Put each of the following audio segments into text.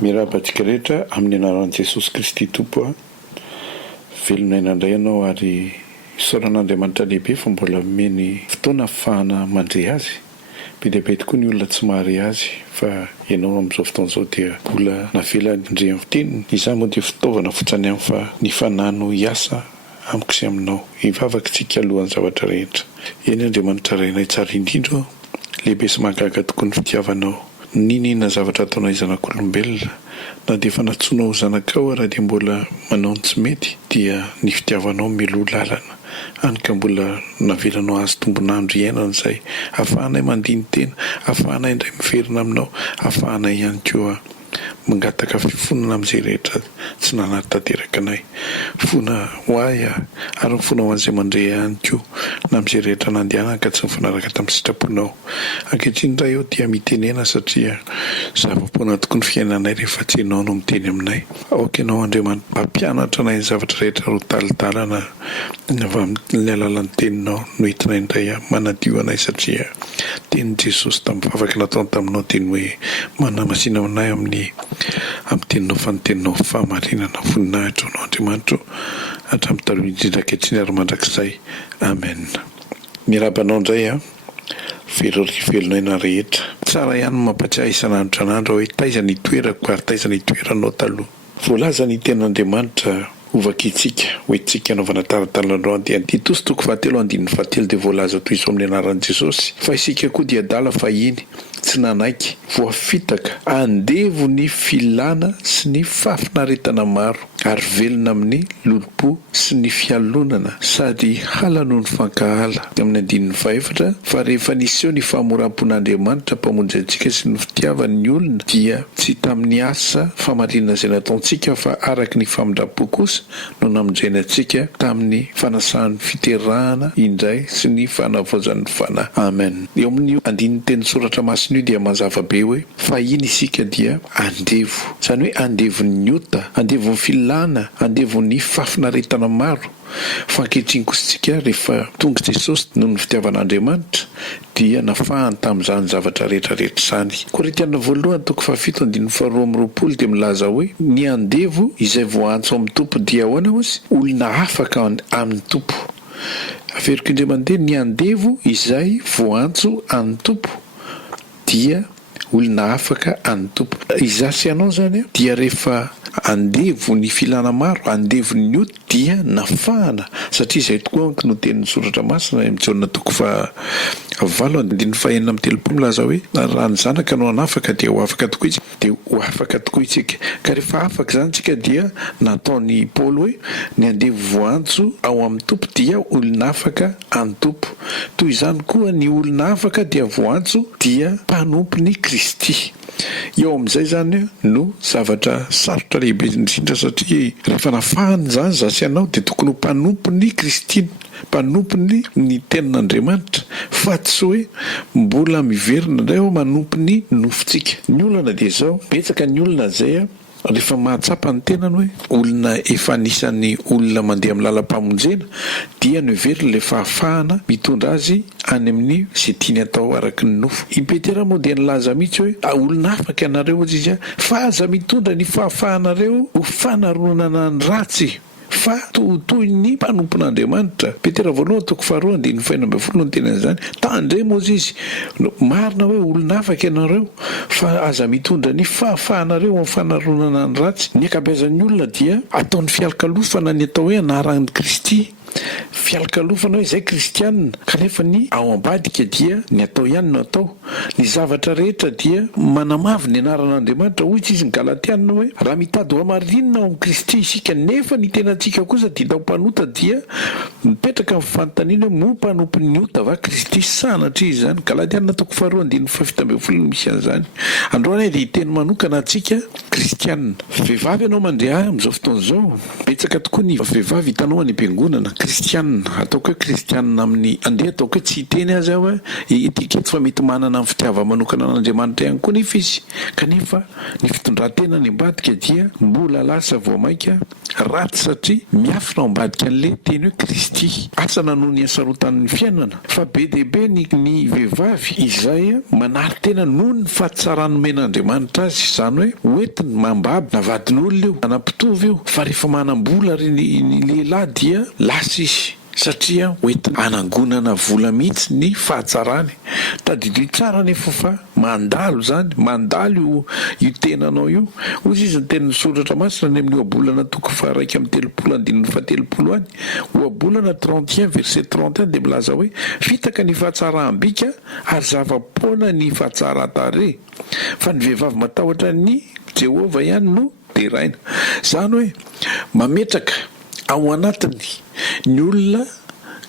Mirabantsika rehetra amin'ny anaran'i Jesosy Kristy Tompo a. Velona inandray ianao ary isaoran'Andriamanitra lehibe fa mbola omeny fotoana ahafahana mandre azy. Be dia be tokoa ny olona tsy mahare azy fa ianao amin'izao fotoan'izao dia mbola navela indre amin'ny fiteniny. Izany moa dia fitaovana fotsiny ihany fa ny fanano hiasa amiko sy aminao hivavaka alohan'ny zavatra rehetra. Eny Andriamanitra rainay tsara indrindra, lehibe sy mahagaga tokoa ny fitiavanao. Ninona zavatra ataonao zanak'olombelona na dia efa natsoina ho zanakao raha dia mbola manao ny tsy mety dia ny fitiavanao miloa lalana. Hany ka mbola navelanao azy tombonandro iainana izay ahafahanay mandiny tena, ahafahanay indray miverina aminao, ahafahanay ihany koa mangataka fifonana amin'izay rehetra tsy nanara-tanteraka anay. Fona ho ahy ary mifona ho an'izay mandre ihany koa na amin'izay rehetra nandehanana ka tsy mifanaraka tamin'ny sitraponao. Ankehitriny indray eo dia mitenena satria zava-poana tokoa ny fiainanay rehefa tsy ianao no miteny aminay. Aoka ianao Andriamanitra mampianatra anay ny zavatra rehetra roa talidalana avy amin'ny alalan'ny teninao no hitinay indray manadio anay satria tenin' Jesosy tamin'ny vavaka nataony taminao teny hoe manamasina aminay amin'ny teninao fanoteninao fahamarinana. Voninahitra anao Andriamanitra hatramin'ny taloha indrindra ankehitriny ary mandrakizay. Amen. Mirabanao indray velonay na rehetra. Tsara ihany mampatsiahy isan'andro isan'andro hoe taiza ny toerako ary taiza ny toeranao taloha. Voalaza ny tenin'Andriamanitra ovaka itsika hoe tsika anaovana tarantaranao dia Titos 2:7 dia voalaza toy izao amin'ny anaran'i Jesosy fa isika koa dia adala fahiny tsy nanaiky voafitaka andevo ny filana sy ny fafinaretana maro ary velona amin'ny lolopo sy ny fialonana sady hala noho ny fankahala. Amin'ny andininy 5 fa rehefa niseho ny fahamoram-pon'Andriamanitra mpamonjy antsika sy ny fitiavany ny olona dia tsy tamin'ny asa famarinana izay nataontsika fa araka ny famindrapo kosa no namonjeny antsika tamin'ny fanasan'ny fiterahana indray sy ny fanavaozan'ny fanahy. Amen. Eo amin'ny andininy teny soratra masina io dia mazava be hoe fahiny isika dia andevo, izany hoe andevon'ny ota, andevon'ny filana, andevon'ny fafinaretana maro. Fa ankehitriny kosa tsika rehefa tonga Jesosy noho ny fitiavan'Andriamanitra dia nafahany tamin'izany zavatra rehetrarehetra izany. Korinthiana 1:22 dia milaza hoe ny andevo izay voantso amin'ny tompo dia ahoana ozy? Olona afaka amin'ny tompo. Averiko indray mandeha ny andevo izay voantso amin'ny tompo dia olona afaka amin'ny tompo. Izasy ianao zany dia rehefa andevo ny filana maro, andevo ny ota dia nafahana satria izay tokoa no tenin'ny soratra masina amin'ny Jaona 9:9 milaza hoe raha ny zanaka no anafaka dia ho afaka tokoa isika, dia ho afaka tokoa isika. Ka rehefa afaka zany tsika dia nataony Paoly hoe ny andevo voantso ao amin'ny tompo dia olona afaka amin'ny tompo. Toy izany koa ny olona afaka dia voantso dia mpanompony Kristy. Eo amin'izay zany no zavatra sarotra lehibe indrindra satria rehefa nafahany zany zasy ianao dia tokony ho mpanompony Kristy, mpanompony ny tenin'Andriamanitra fa tsy hoe mbola miverina indray ao manompony nofontsika. Ny olana dia izao, betsaka ny olona izay rehefa mahatsapa ny tenany hoe olona efa anisan'ny olona mandeha amin'ny lalam-pamonjena dia no heverina ilay fahafahana mitondra azy any amin'ny izay tiany atao araka ny nofo. I Petera moa dia nilaza mihitsy hoe olona afaka ianareo ozy izy fa aza mitondra ny fahafahanareo ho fanaronana ny ratsy fa toy ny mpanompon'Andriamanitra. Petera 1:2 no tena izany. Tandre mozy izy marina hoe olona afaka ianareo fa aza mitondra ny fahafahanareo amin'ny fanaronana ny ratsy. Ny ankabeazan'ny olona dia ataon'ny fialokalofana ny atao hoe anaran'ny Kristy. Fialokalofana hoe izay kristianina kanefa ny ao ambadika dia ny atao ihany no atao. Ny zavatra rehetra dia manamavy ny anaran'Andriamanitra. Hoy izy ny Galatiana hoe raha mitady ho amarinina ao amin'ny Kristy isika nefa ny tenantsika kosa dia tao mpanota dia mipetraka amin'ny fanontaniana hoe mo mpanompo ny ota va Kristy sanatria izany. Galatiana 2:7 misy an'izany. Androany dia hiteny manokana antsika kristianina. Vehivavy ianao mandray amin'izao fotoan'izao, betsaka tokoa ny vehivavy hitanao any am-piangonana kristianina, ataoko hoe kristianina amin'ny andeha ataoko hoe tsy hiteny azy aho etiketo fa mety manana amin'ny fitiava-manokana an'Andriamanitra ihany koa nefa izy. Kanefa ny fitondran-tena ny ambadika dia mbola lasa voamaika ratsy satria miafina ao ambadika an'ilay teny hoe Kristy. Asa nanohy ny hasarotan'ny fiainana fa be dia be ny vehivavy izay manary tena noho ny fahatsarany men'Andriamanitra azy, izany hoe hoentina mambaby navadin'olona io anampitovy io fa rehefa manam-bola ry ny lehilahy dia lasa izy satria hoentina anangonana vola mihitsy ny fahatsarany. Tadidiny tsara nefa fa mandalo zany, mandalo io tenanao io. Ozy izy ny tenin'ny soratra masina ny amin'ny oabolana toko fa 1:7 any, oabolana 31 verset 31 dia milaza hoe fitaka ny fahatsaraham-bika ary zava-poana ny fahatsara-tare fa ny vehivavy matahotra ny Jehova ihany no teraina. Zany hoe mametraka ao anatiny ny olona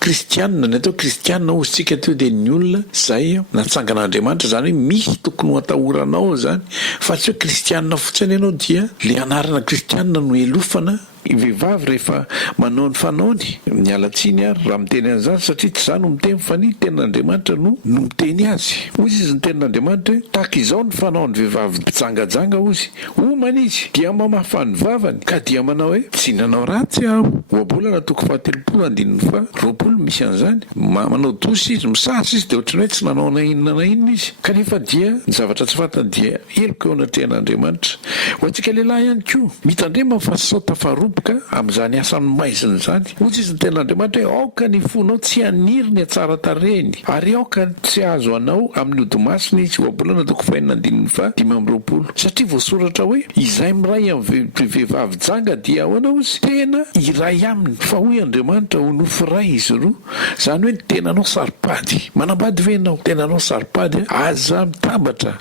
kristianina, ny atao kristianina ozy tsika teo dia ny olona zay natsangan'Andriamanitra, zany hoe misy tokony ho atahoranao zany, fa tsy hoe kristianina fotsiny ianao dia le anarana kristianina no elofana. Vehivavy rehefa manao ny fanaony mialatsiny ary raha miteny an'izany satria tsy zany no miteny fa ny tenin'Andriamanitra no miteny azy. Ozy izy ny tenin'Andriamanitra tahaka izao ny fanaony vehivavy mpijangajanga ozy omana izy dia mamafa ny vavany ka dia manao hoe tsy nanao ratsy aho. Oabolana toko 7:20 misy an'izany. Manao dosy izy, misasa izy dia ohatrany hoe tsy nanao na inona na inona izy kanefa dia ny zavatra tsy fantany dia eloko eo anatrehan'Andriamanitra. Ho antsika lehilahy ihany koa mitandrema fa sao tafaroboka amin'izany asany maizina zany. Ozy izy ny tenin'Andriamanitra hoe aoka ny fonao tsy haniry ny hatsara-tarehiny ary aoka tsy azo anao amin'ny odimasina izy. Oabolana toko 5:5 satria voasoratra hoe izay miray amin'ny vehivavy janga dia ahoana ozy tena iray aminy fa hoy Andriamanitra ho nofo ray izy roa. Zany hoe tenanao saripady, manambady venao tenanao saripady aza mitambatra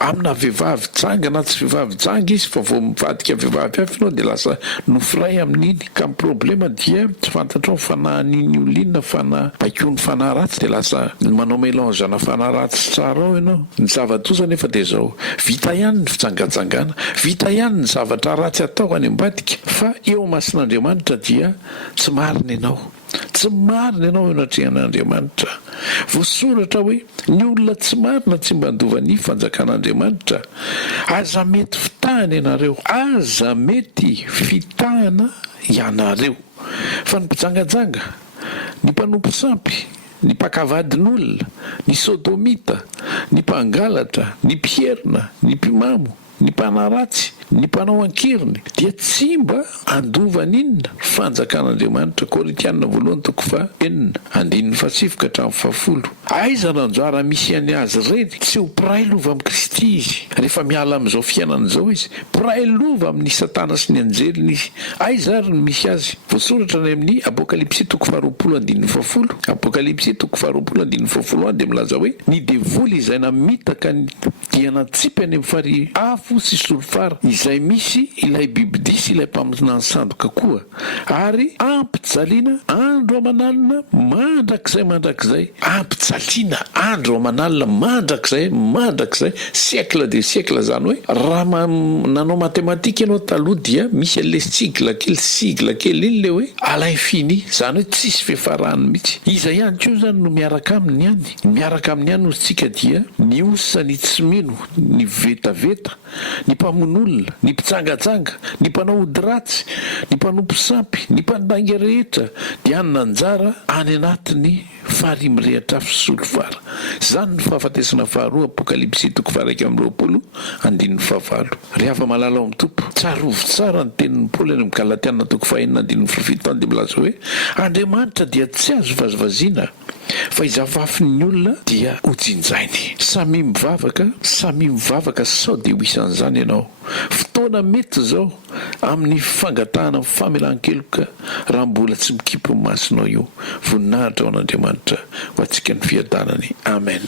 amina vehivavy janga na tsy vehivavy janga izy fa vao mivadika vehivavy hafa ianao dia lasa nofiray amin'iny ka ny problema dia tsy fantatrao fanahin'iny olinona fanapaikony fanahy ratsy dia lasa manao mélange na fanahy ratsy tsara ao ianao. Ny zava-doza nefa dia zao vita ihany ny fijangajangana, vita ihany ny zavatra ratsy atao any ambadika fa eo masin'Andriamanitra dia tsy marina ianao, tsy marina ianao anatrehan'Andriamanitra. Voasoratra hoe ny olona tsy marina tsy mba andova ny fanjakan'Andriamanitra. Aza mety fitahana ianareo, aza mety fitahana ianareo fa ny mpijangajanga, ny mpanompo sampy, ny mpakavadin'olona, ny sodomita, ny mpangalatra, ny mpierina, ny mpimamo, ny mpanaratsy, ny mpanao ankiriny dia tsy mba andovan'inona fanjakan'Andriamanitra. Korintianina 1:9-7 aiza nanjoara misy any azy reny tsy ho piray lova amin'ny Kristy izy rehefa miala amin'izao fiainana izao izy, piray lova amin'ny Satana sy ny anjeliny izy. Aiza ary no misy azy? Voasoratra ny amin'ny Apokalipsy 20:20, Apokalipsy 20:20 dia milaza hoe ny devoly izay namitaka dia natsipy any amin'ny fary afo sy solofara izay misy ilay bibidisy ilay mpaminany sandoka koa ary ampijaliana andro aman'alina mandrakizay ampijaliana andro aman'alina mandrakizay siècle de siècle. Zany hoe raha nanao matematika ianao taloha dia misy an'le sigle kely iny le hoe alay fini, zany hoe tsisy fiafarany mihitsy. Iza ihany koa zany no miaraka aminy ihany ozytsika dia ny osa ny tsy mino, ny vetaveta, ny mpamon'olona, ny mpitsangajanga, ny mpanao ody ratsy, ny mpanompo sampy, ny mpandangy rehetra dia any nanjara any anatiny fary mirehatra fisolofara. Zany ny fahafatesana faharoa Apokalipsy 1:20. Ry hava malala ao amin'ny tompo, tsarovy tsara ny tenin'ny Paoly any amin'ny Galatiana 1:7 dia milaza hoe Andriamanitra dia tsy azo vazivaziana fa izafafin'ny olona dia hojinjainy. Samy mivavaka sao dia ho isan'izany ianao. Fotoana mety zao amin'ny fangatahana famelan-keloka raha mbola tsy mikipy ny masonao io. Voninahitra ao an'Andriamanitra ho antsika ny fiadanany. Amen.